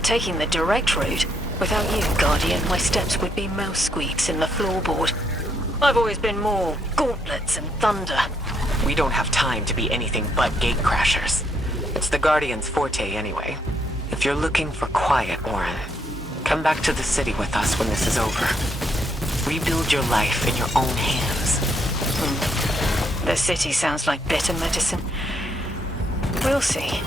preferred taking the direct route. Without you, Guardian, my steps would be mouse squeaks in the floorboard. I've always been more gauntlets and thunder. We don't have time to be anything but gatecrashers. It's the Guardian's forte anyway. If you're looking for quiet, Orin, come back to the city with us when this is over. Rebuild your life in your own hands. The city sounds like better medicine. We'll see.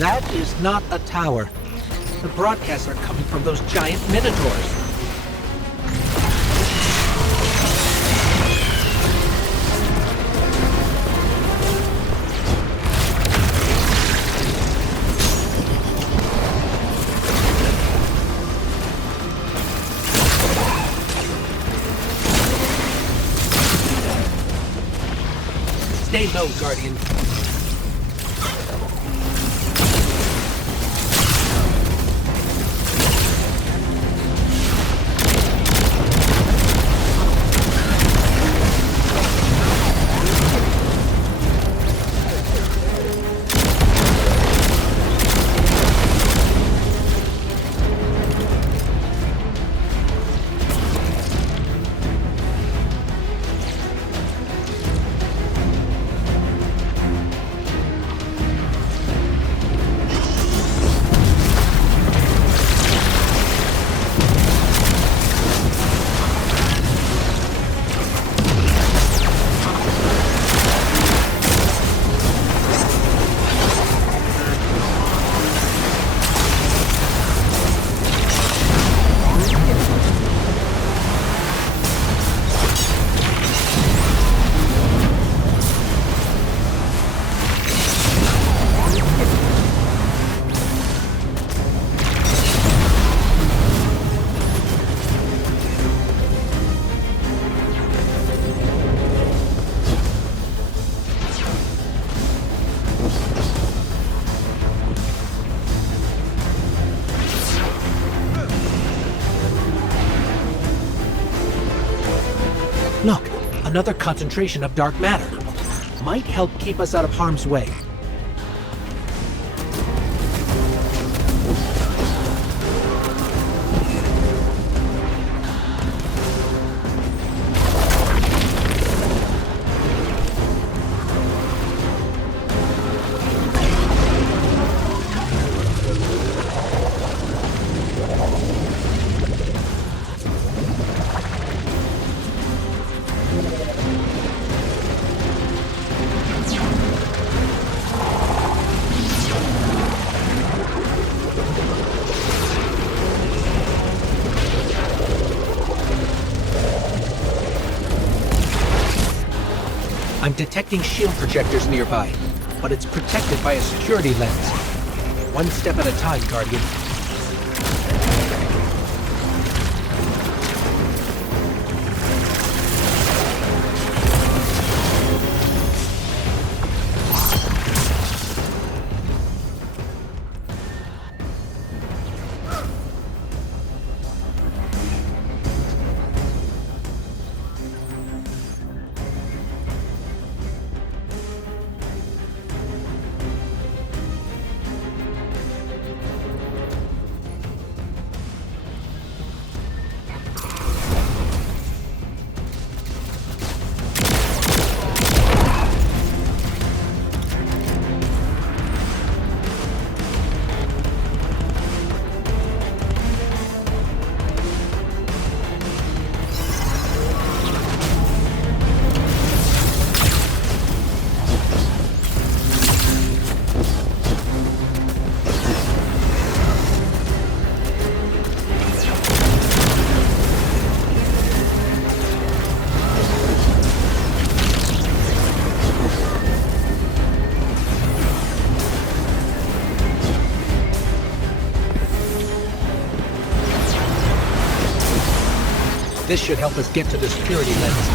That is not a tower. The broadcasts are coming from those giant minotaurs. Stay low, Guardian. Look, another concentration of dark matter. Might help keep us out of harm's way. I'm detecting shield projectors nearby, but it's protected by a security lens. One step at a time, Guardian. This should help us get to the security lens.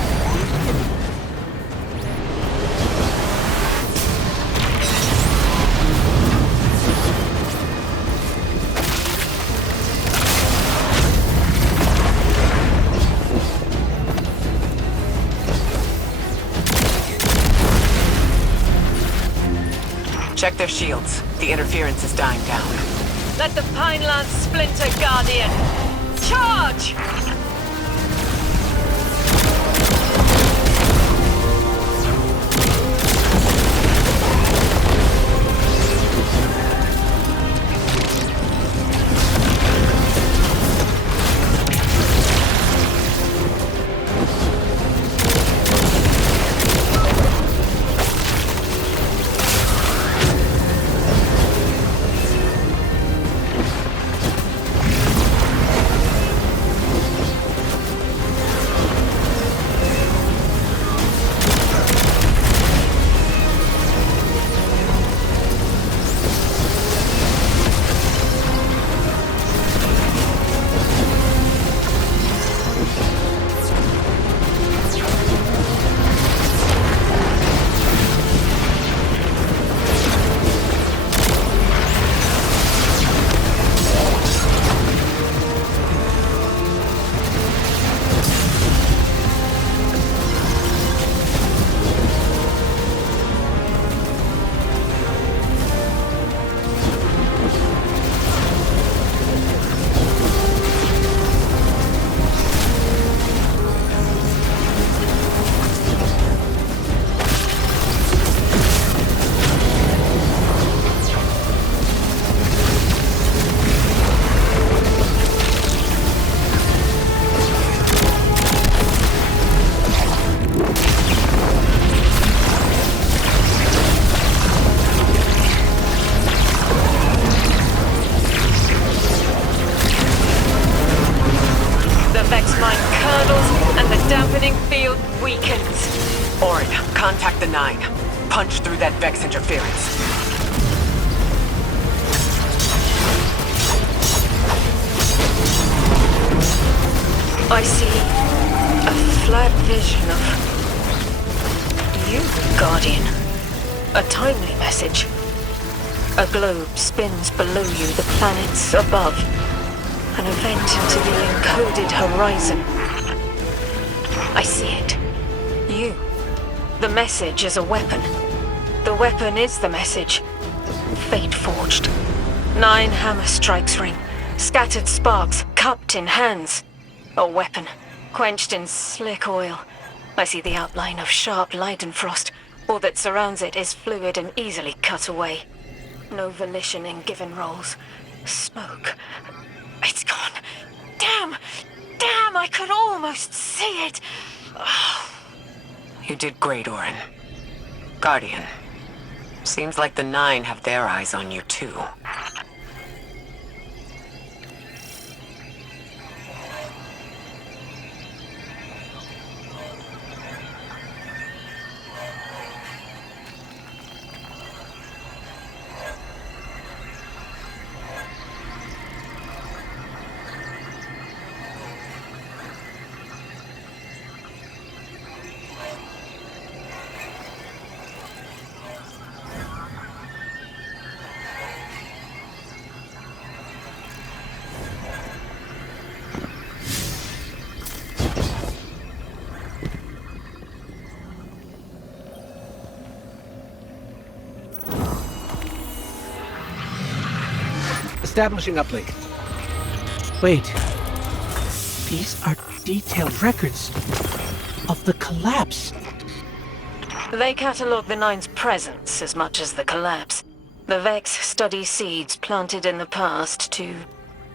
Check their shields. The interference is dying down. Let the Pinelands splinter, Guardian! Charge! Orin, contact the Nine. Punch through that Vex interference. I see a flat vision of you, Guardian. A timely message. A globe spins below you, the planets above. An event into the encoded horizon. I see it. You. The message is a weapon. The weapon is the message. Fate forged. 9 hammer strikes ring. Scattered sparks, cupped in hands. A weapon, quenched in slick oil. I see the outline of sharp Leidenfrost. All that surrounds it is fluid and easily cut away. No volition in given roles. Smoke. It's gone. Damn! Damn, I could almost see it! Oh. You did great, Orin. Guardian. Seems like the Nine have their eyes on you, too. Establishing uplink. Wait. These are detailed records of the collapse. They catalog the Nine's presence as much as the collapse. The Vex study seeds planted in the past to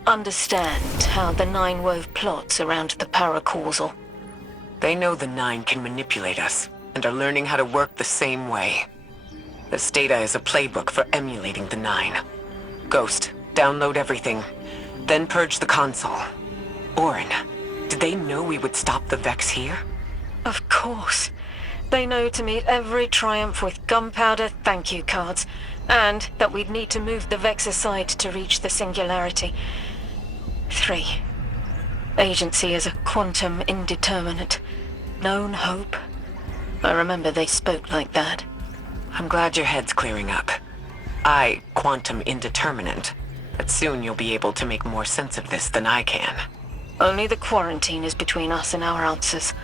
understand how the Nine wove plots around the paracausal. They know the Nine can manipulate us, and are learning how to work the same way. This data is a playbook for emulating the Nine. Ghost, download everything, then purge the console. Orin, did they know we would stop the Vex here? Of course. They know to meet every triumph with gunpowder thank you cards, and that we'd need to move the Vex aside to reach the Singularity. 3. Agency as a quantum indeterminate. Known hope. I remember they spoke like that. I'm glad your head's clearing up. Quantum indeterminate. But soon you'll be able to make more sense of this than I can. Only the quarantine is between us and our answers.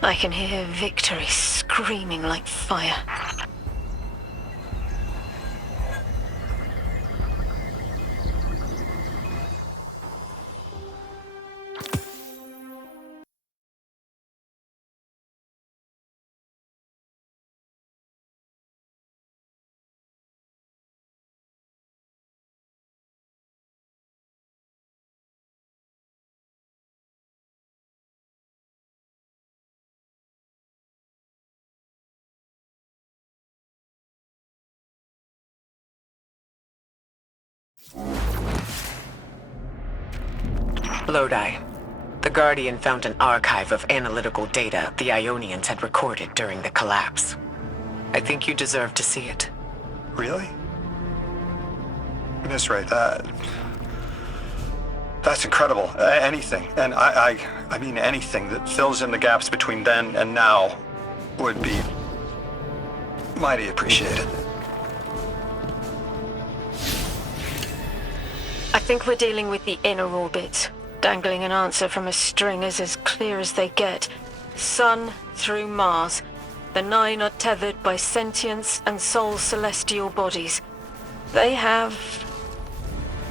I can hear victory screaming like fire. Lodi. The Guardian found an archive of analytical data the Ionians had recorded during the collapse. I think you deserve to see it. Really? Misray, that's incredible. Anything, and I mean anything that fills in the gaps between then and now would be mighty appreciated. I think we're dealing with the inner orbit. Dangling an answer from a string is as clear as they get. Sun through Mars. The 9 are tethered by sentience and soul celestial bodies. They have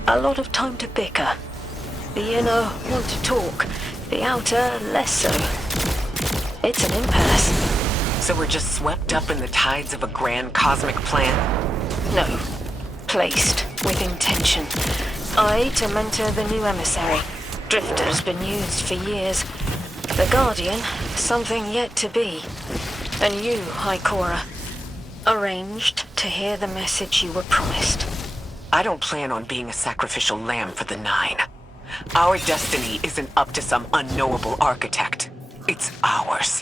a lot of time to bicker. The inner want to talk, the outer less so. It's an impasse. So we're just swept up in the tides of a grand cosmic plan? No. Placed with intention. I to mentor the new emissary. Drifter's been used for years. The Guardian, something yet to be. And you, High Cora, arranged to hear the message you were promised. I don't plan on being a sacrificial lamb for the 9. Our destiny isn't up to some unknowable architect. It's ours.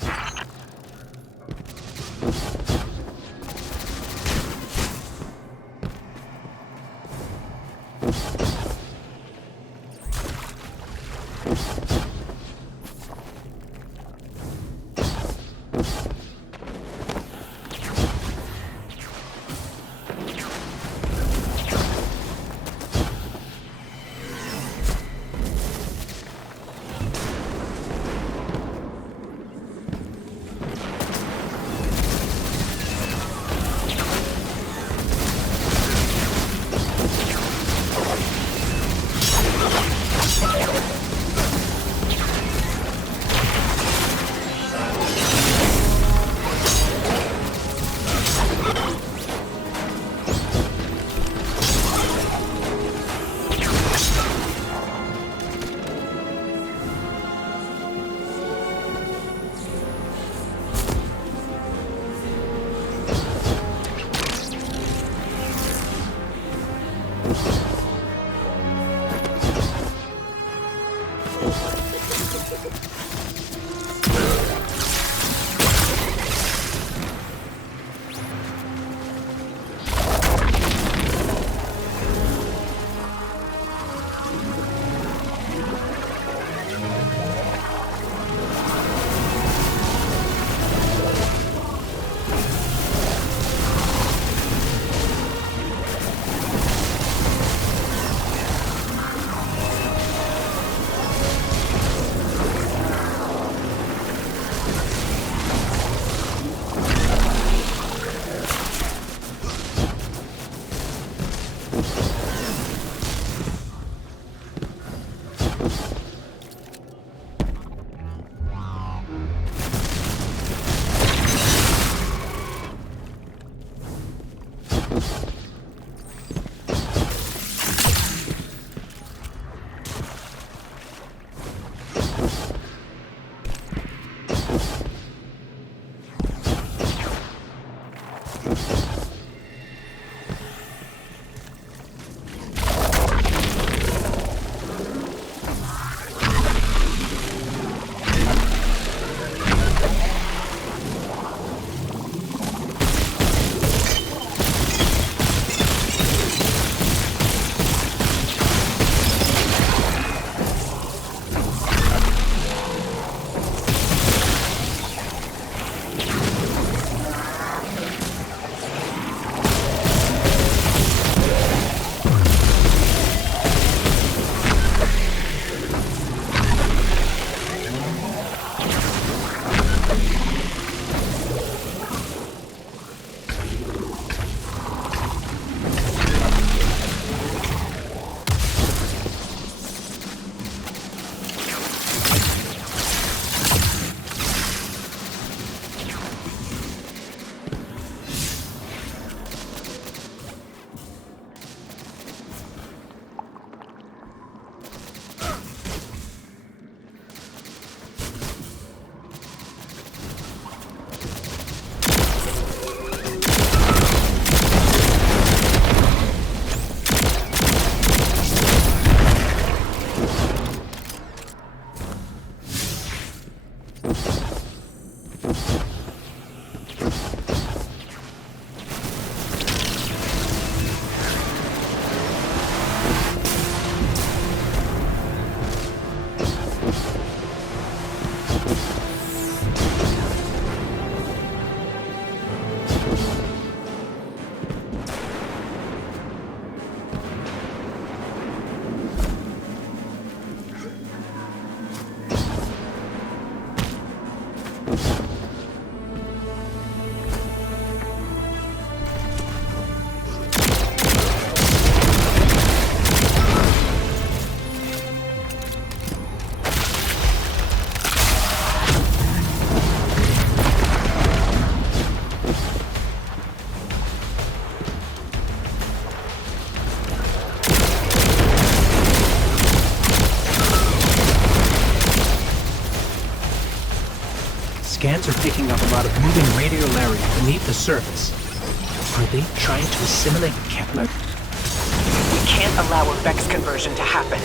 scans are picking up a lot of moving radiolaria beneath the surface. Are they trying to assimilate Kepler? We can't allow a Vex conversion to happen.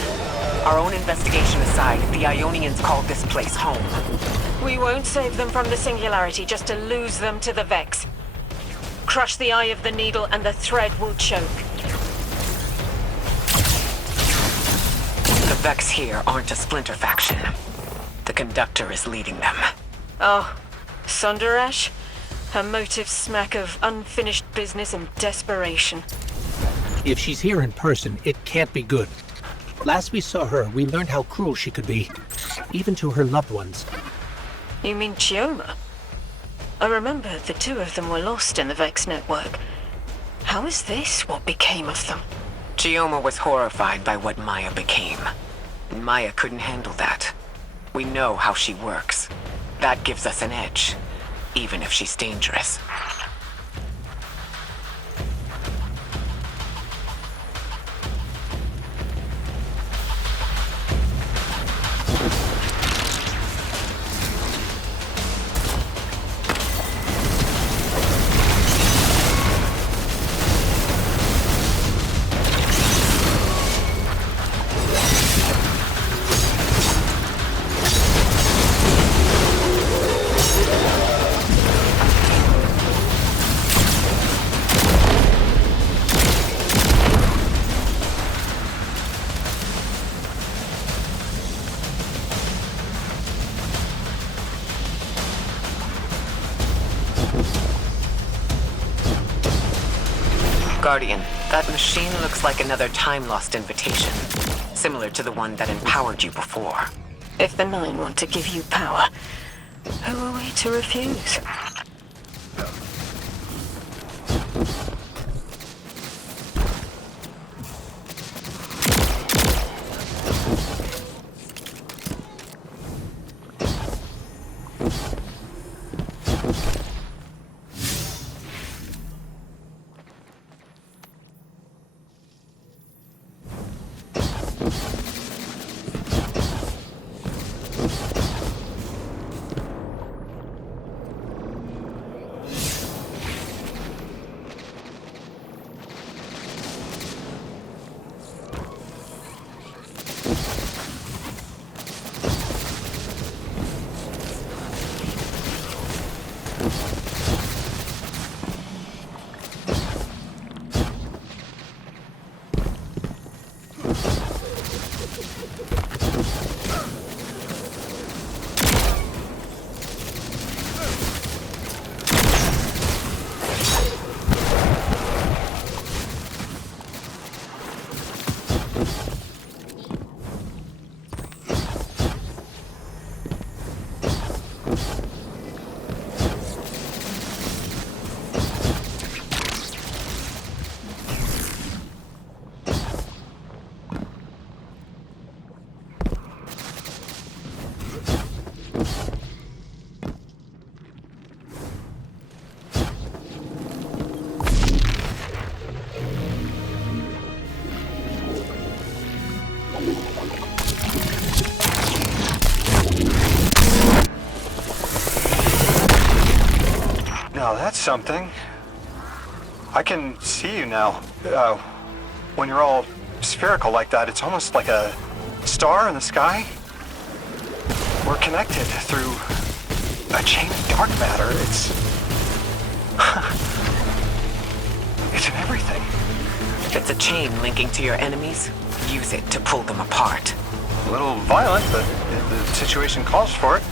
Our own investigation aside, the Ionians called this place home. We won't save them from the Singularity just to lose them to the Vex. Crush the eye of the needle and the thread will choke. The Vex here aren't a splinter faction. The Conductor is leading them. Oh, Sonderash? Her motives smack of unfinished business and desperation. If she's here in person, it can't be good. Last we saw her, we learned how cruel she could be, even to her loved ones. You mean Chioma? I remember the two of them were lost in the Vex network. How is this what became of them? Chioma was horrified by what Maya became. And Maya couldn't handle that. We know how she works. That gives us an edge, even if she's dangerous. Guardian, that machine looks like another time-lost invitation. Similar to the one that empowered you before. If the Nine want to give you power, who are we to refuse? Now that's something. I can see you now. When you're all spherical like that, it's almost like a star in the sky. We're connected through a chain of dark matter. It's in everything. If it's a chain linking to your enemies, use it to pull them apart. A little violent, but the situation calls for it.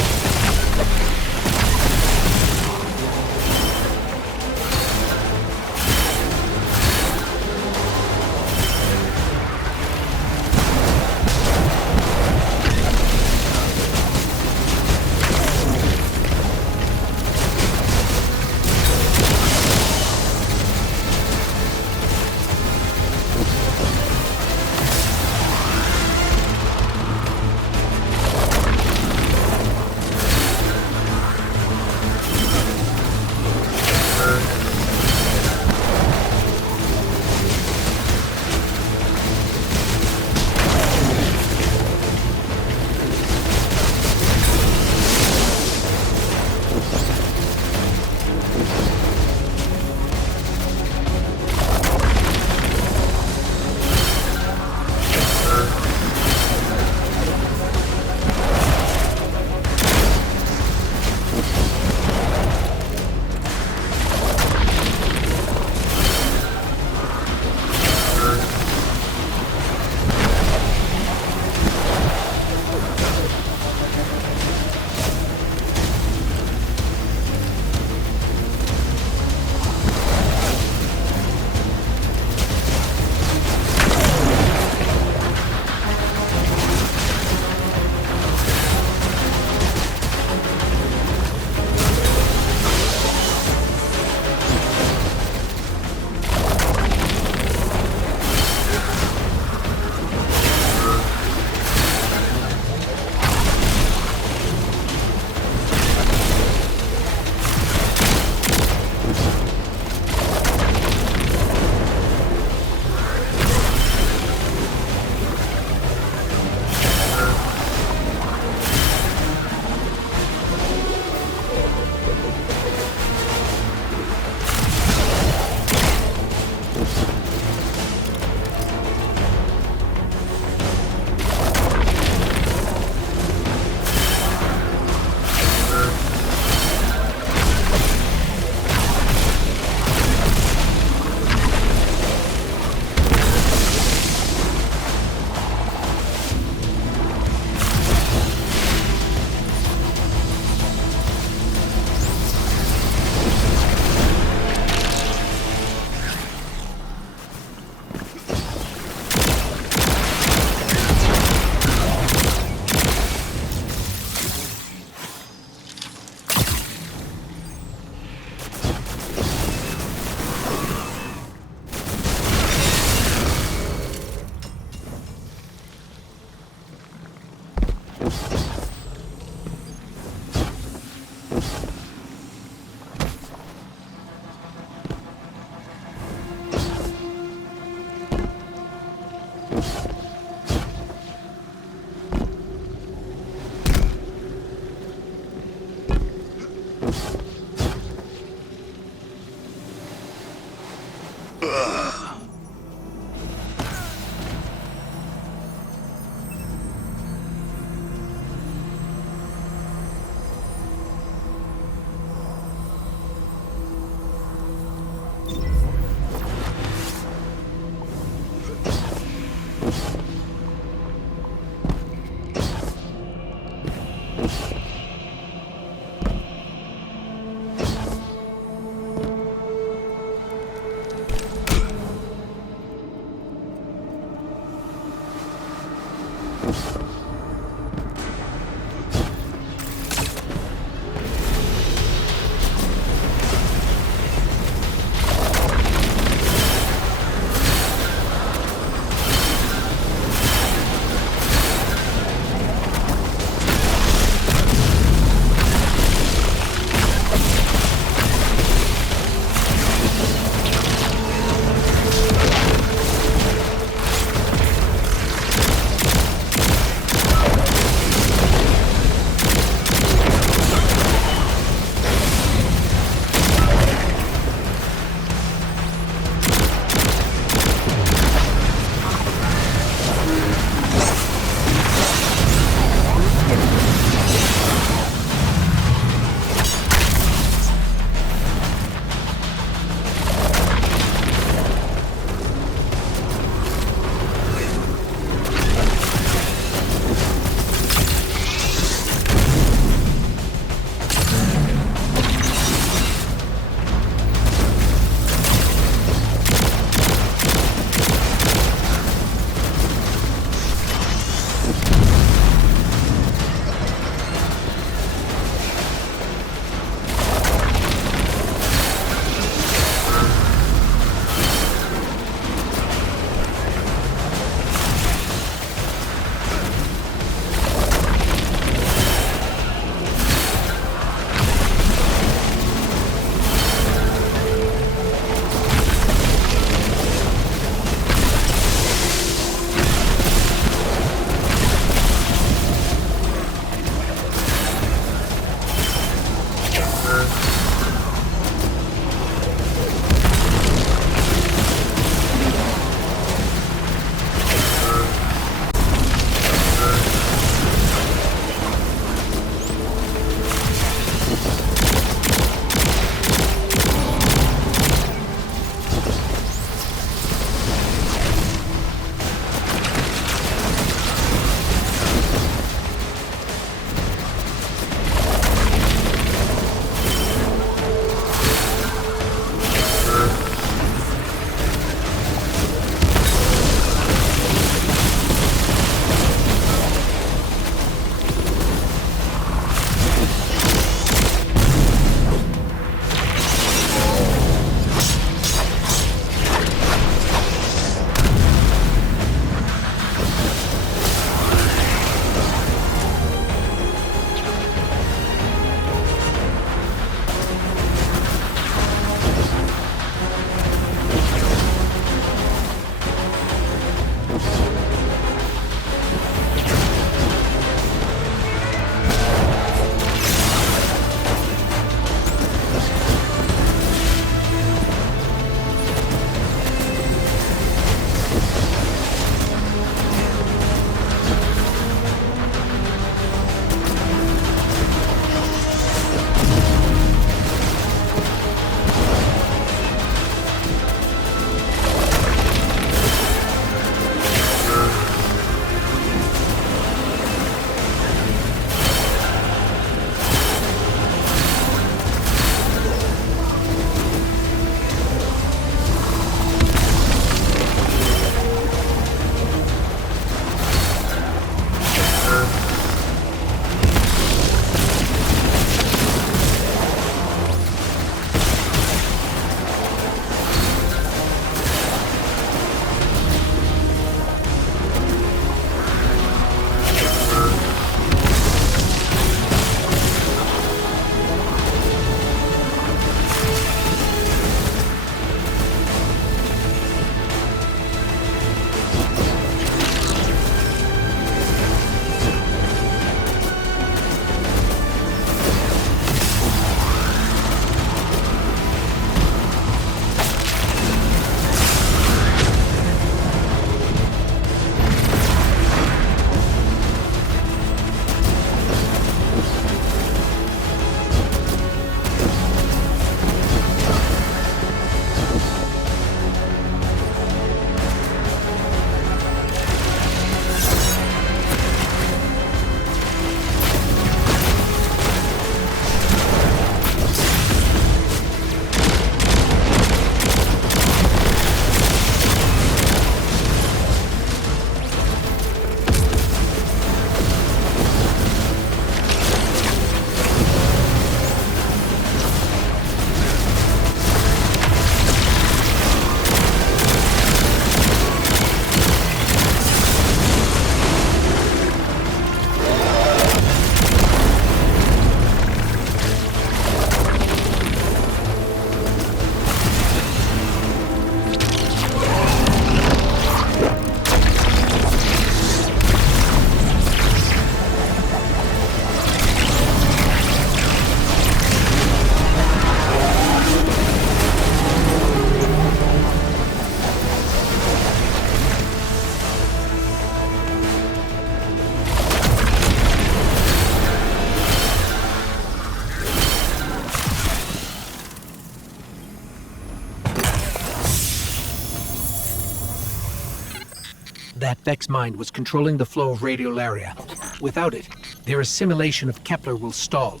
That Vex mind was controlling the flow of radiolaria. Without it, their assimilation of Kepler will stall.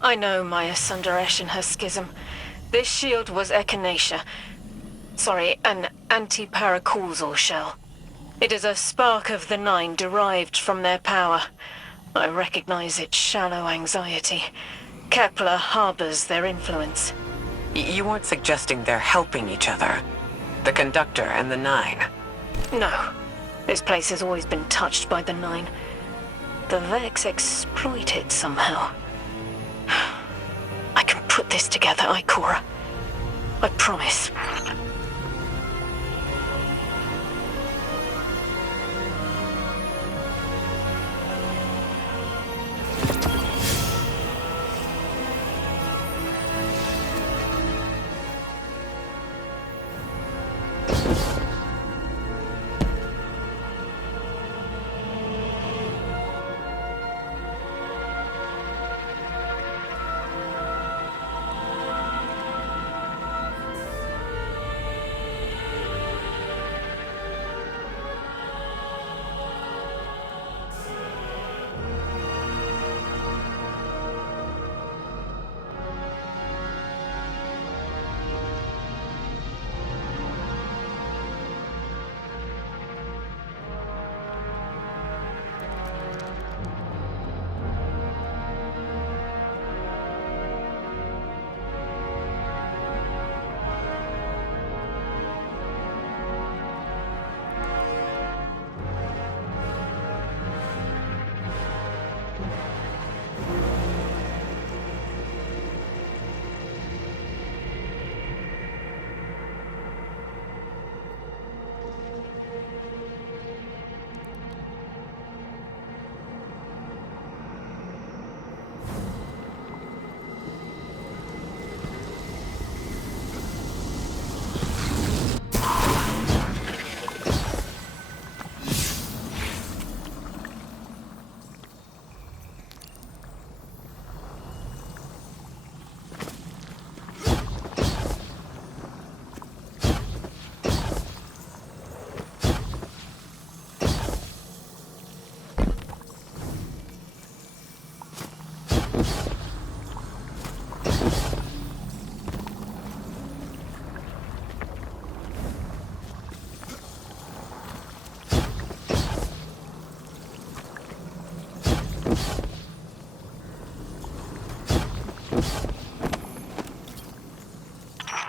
I know Maya Sundaresh and her schism. This shield was echinacea. Sorry, an anti-paracausal shell. It is a spark of the Nine derived from their power. I recognize its shallow anxiety. Kepler harbors their influence. You weren't suggesting they're helping each other? The Conductor and the Nine? No. This place has always been touched by the Nine. The Vex exploit it somehow. I can put this together, Ikora. I promise.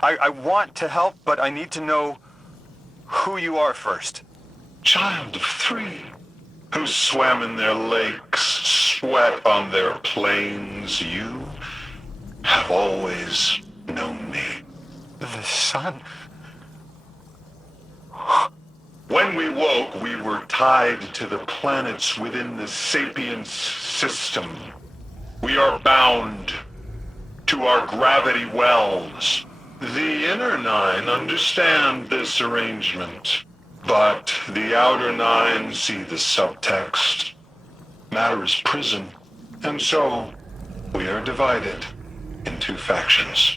I want to help, but I need to know who you are first. Child of 3, who swam in their lakes, sweat on their plains, you have always known me. The sun? When we woke, we were tied to the planets within the Sapience system. We are bound to our gravity wells. The Inner Nine understand this arrangement, but the Outer Nine see the subtext. Matter is prison, and so we are divided into factions.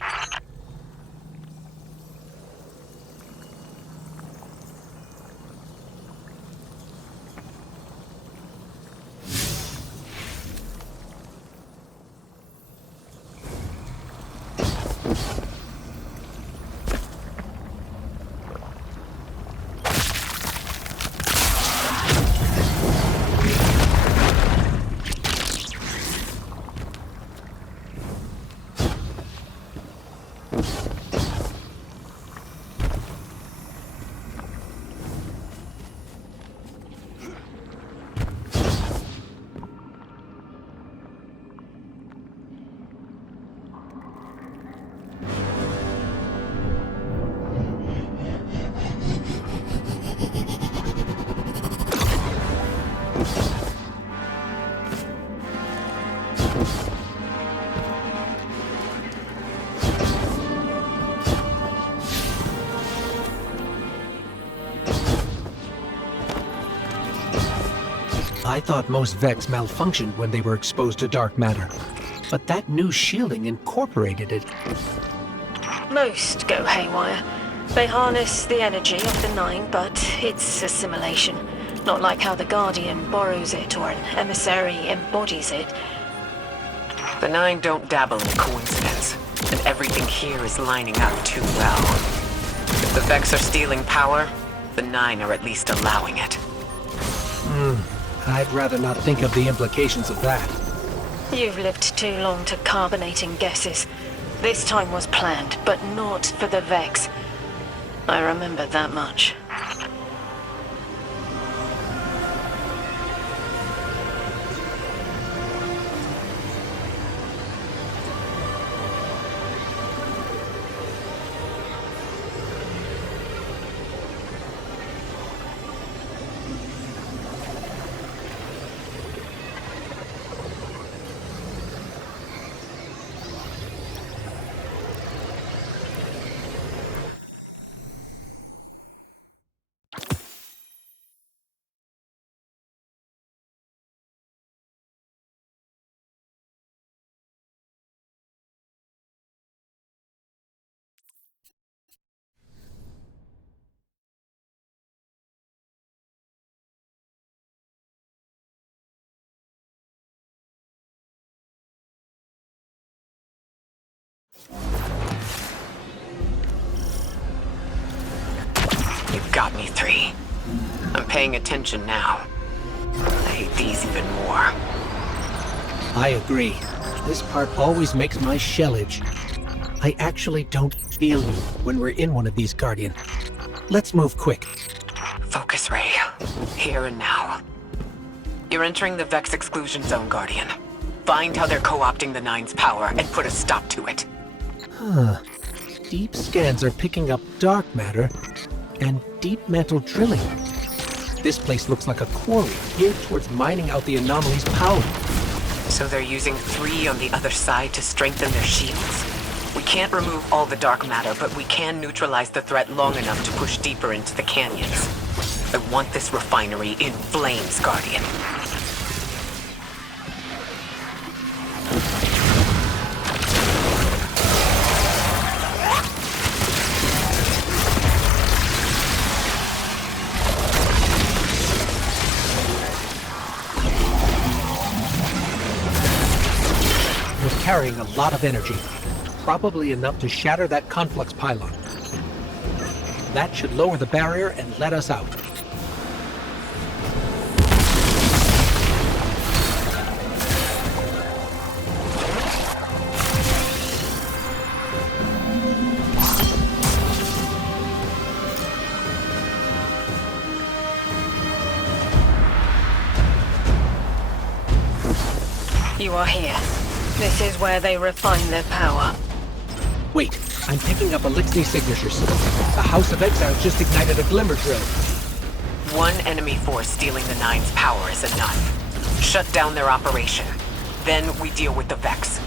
I thought most Vex malfunctioned when they were exposed to dark matter. But that new shielding incorporated it. Most go haywire. They harness the energy of the Nine, but it's assimilation. Not like how the Guardian borrows it or an emissary embodies it. The Nine don't dabble in coincidence, and everything here is lining up too well. If the Vex are stealing power, the Nine are at least allowing it. I'd rather not think of the implications of that. You've lived too long to carbonating guesses. This time was planned, but not for the Vex. I remember that much. You've got me, 3. I'm paying attention now. I hate these even more. I agree. This part always makes my shell itch. I actually don't feel you when we're in one of these, Guardian. Let's move quick. Focus ray. Here and now. You're entering the Vex exclusion zone, Guardian. Find how they're co-opting the Nine's power and put a stop to it. Deep scans are picking up dark matter and deep metal drilling. This place looks like a quarry geared towards mining out the anomaly's power. So they're using 3 on the other side to strengthen their shields. We can't remove all the dark matter, but we can neutralize the threat long enough to push deeper into the canyons. I want this refinery in flames, Guardian. We're carrying a lot of energy. Probably enough to shatter that conflux pylon. That should lower the barrier and let us out. You are here. This is where they refine their power. Wait, I'm picking up Elixir signatures. The House of Exile just ignited a glimmer drill. One enemy force stealing the Nine's power is enough. Shut down their operation. Then we deal with the Vex.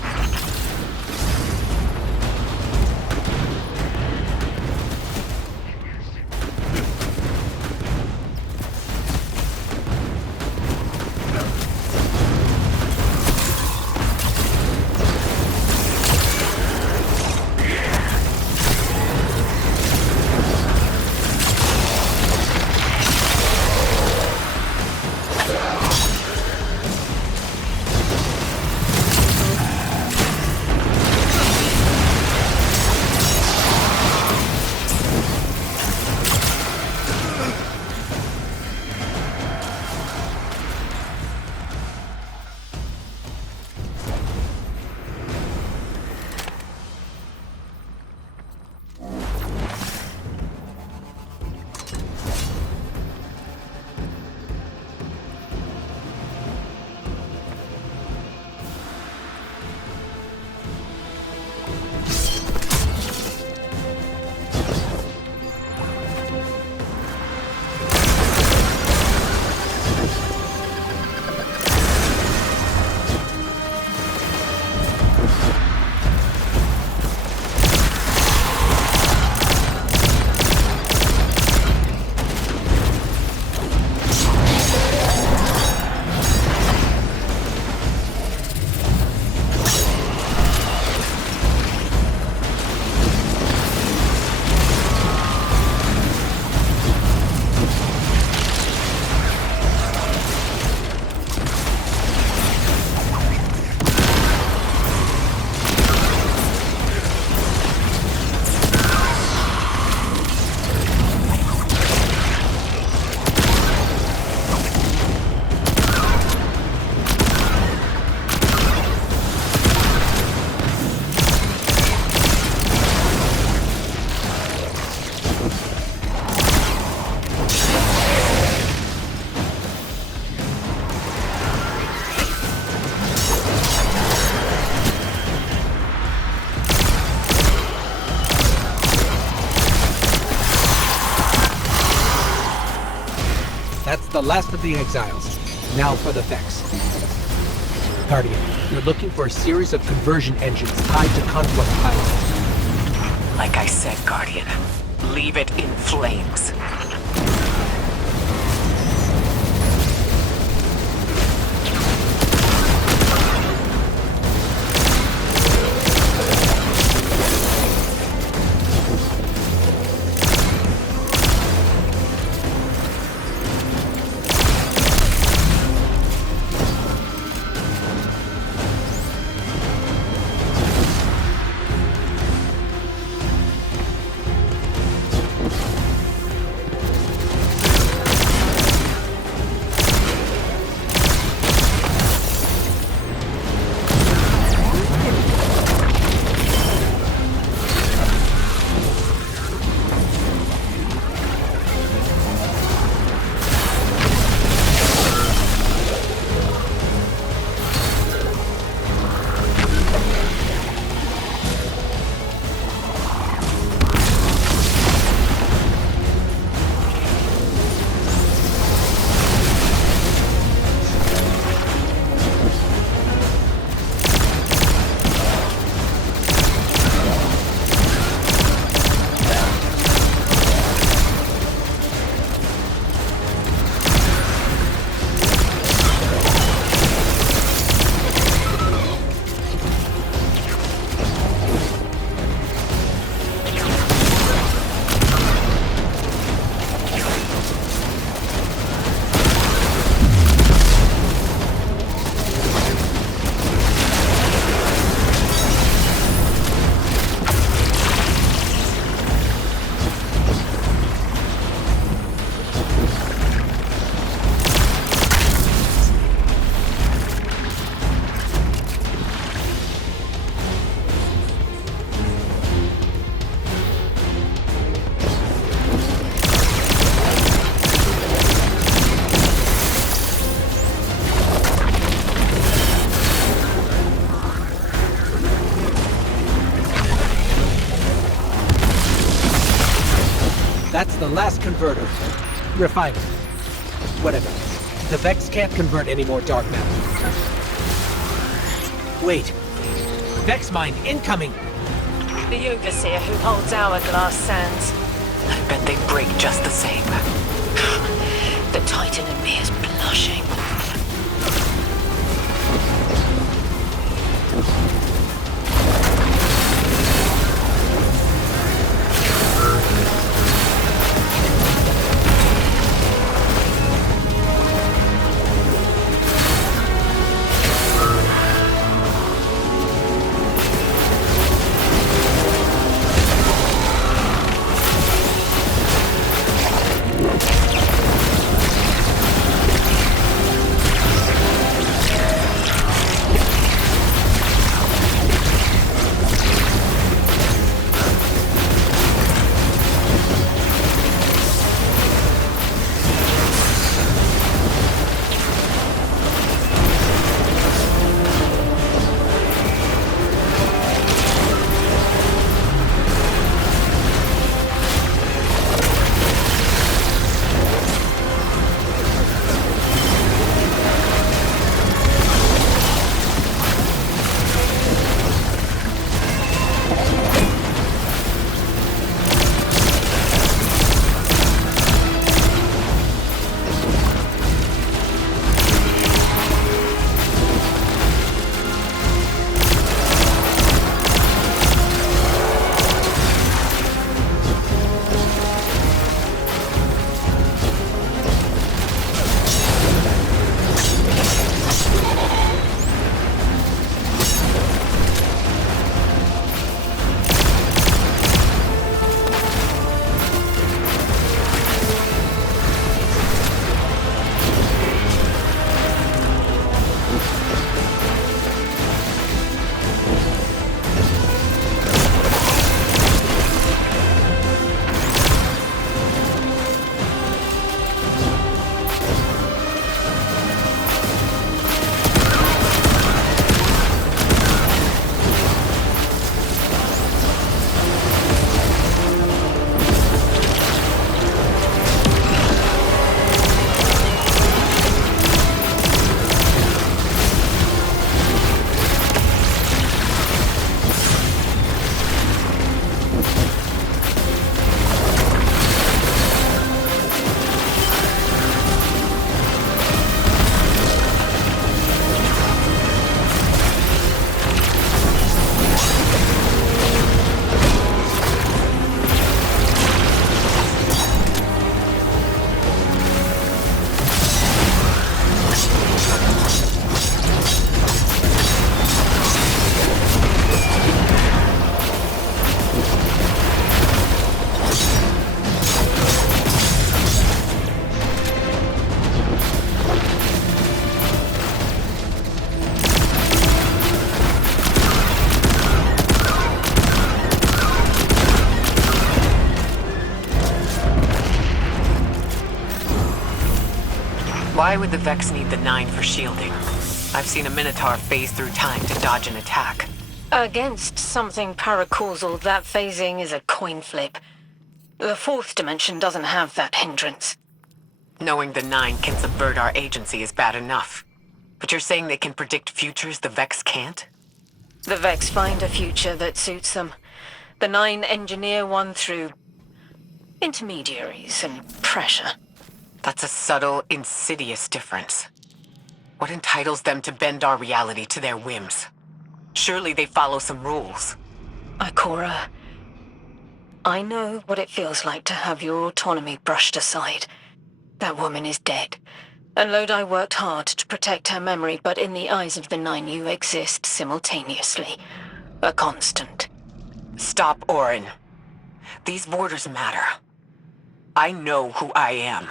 the last of the exiles. Now for the Vex. Guardian, you're looking for a series of conversion engines tied to Conflict Island. Like I said, Guardian, leave it in flames. That's the last converter. Refiner. Whatever. The Vex can't convert any more dark matter. Wait. Vex mine incoming! The overseer who holds Hourglass Sands. I bet they break just the same. The Titan in me is blushing. Why would the Vex need the Nine for shielding? I've seen a Minotaur phase through time to dodge an attack. Against something paracausal, that phasing is a coin flip. The fourth dimension doesn't have that hindrance. Knowing the Nine can subvert our agency is bad enough. But you're saying they can predict futures the Vex can't? The Vex find a future that suits them. The Nine engineer one through intermediaries and pressure. That's a subtle, insidious difference. What entitles them to bend our reality to their whims? Surely they follow some rules. Ikora, I know what it feels like to have your autonomy brushed aside. That woman is dead. And Lodi worked hard to protect her memory, but in the eyes of the Nine, you exist simultaneously. A constant. Stop, Orin. These borders matter. I know who I am.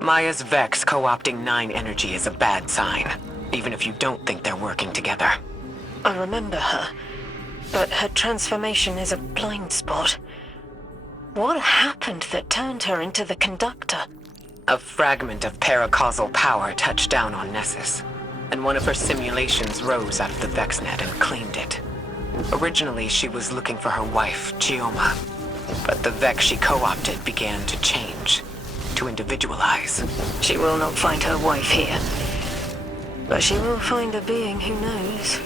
Maya's Vex co-opting Nine energy is a bad sign, even if you don't think they're working together. I remember her, but her transformation is a blind spot. What happened that turned her into the conductor? A fragment of paracausal power touched down on Nessus, and one of her simulations rose out of the VexNet and claimed it. Originally, she was looking for her wife, Chioma, but the Vex she co-opted began to change, to individualize. She will not find her wife here. But she will find a being who knows.